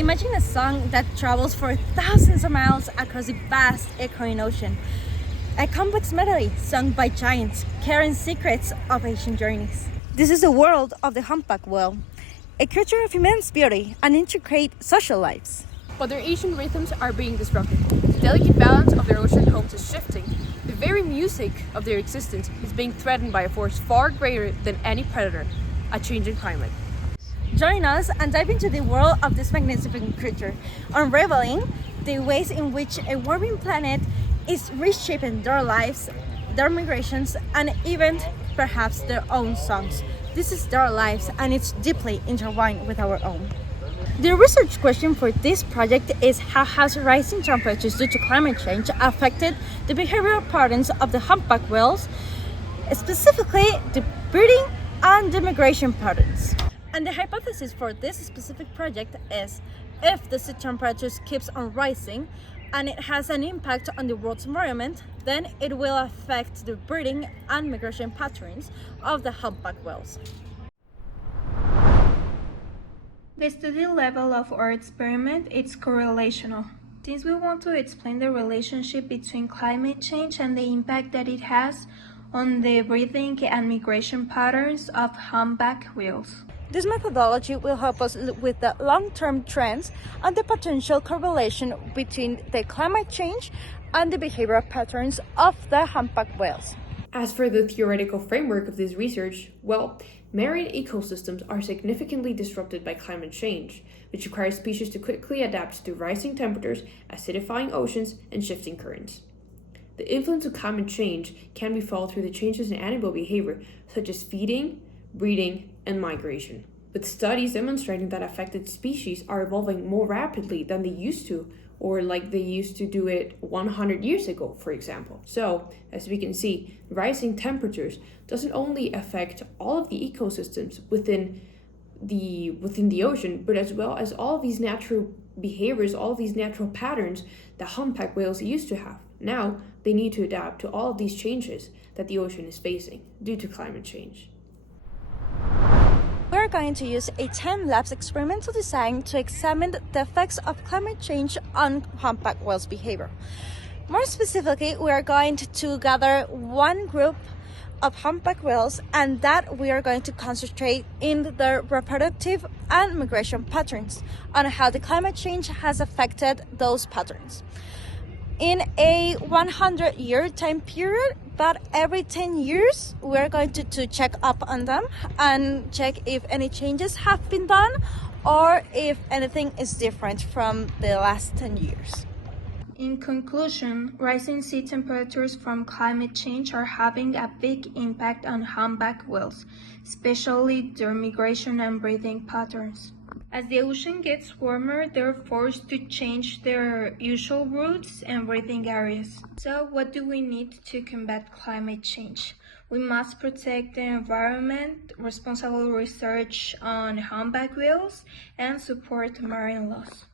Imagine a song that travels for thousands of miles across the vast echoing ocean. A complex melody sung by giants carrying secrets of ancient journeys. This is the world of the humpback whale, a creature of immense beauty and intricate social lives. But their ancient rhythms are being disrupted. The delicate balance of their ocean homes is shifting. The very music of their existence is being threatened by a force far greater than any predator, a changing climate. Join us and dive into the world of this magnificent creature, unraveling the ways in which a warming planet is reshaping their lives, their migrations, and even perhaps their own songs. This is their lives and it's deeply intertwined with our own. The research question for this project is how has rising temperatures due to climate change affected the behavioral patterns of the humpback whales, specifically the breeding and the migration patterns. And the hypothesis for this specific project is if the sea temperatures keeps on rising and it has an impact on the world's environment, then it will affect the breeding and migration patterns of the humpback whales. The study level of our experiment is correlational. Since we want to explain the relationship between climate change and the impact that it has on the breeding and migration patterns of humpback whales. This methodology will help us with the long-term trends and the potential correlation between the climate change and the behavioral patterns of the humpback whales. As for the theoretical framework of this research, marine ecosystems are significantly disrupted by climate change, which requires species to quickly adapt to rising temperatures, acidifying oceans, and shifting currents. The influence of climate change can be felt through the changes in animal behavior, such as feeding, breeding, and migration, with studies demonstrating that affected species are evolving more rapidly than they used to, or like they used to do it 100 years ago, for example. So, as we can see, rising temperatures doesn't only affect all of the ecosystems within the ocean, but as well as all of these natural behaviors, all of these natural patterns that humpback whales used to have. Now, they need to adapt to all of these changes that the ocean is facing due to climate change. We're going to use a time-lapse experimental design to examine the effects of climate change on humpback whales' behavior. More specifically, we are going to gather one group of humpback whales and that we are going to concentrate in their reproductive and migration patterns on how the climate change has affected those patterns. In a 100-year time period, but every 10 years, we're going to check up on them and check if any changes have been done or if anything is different from the last 10 years. In conclusion, rising sea temperatures from climate change are having a big impact on humpback whales, especially their migration and breeding patterns. As the ocean gets warmer, they're forced to change their usual routes and breeding areas. So what do we need to combat climate change? We must protect the environment, responsible research on humpback whales, and support marine laws.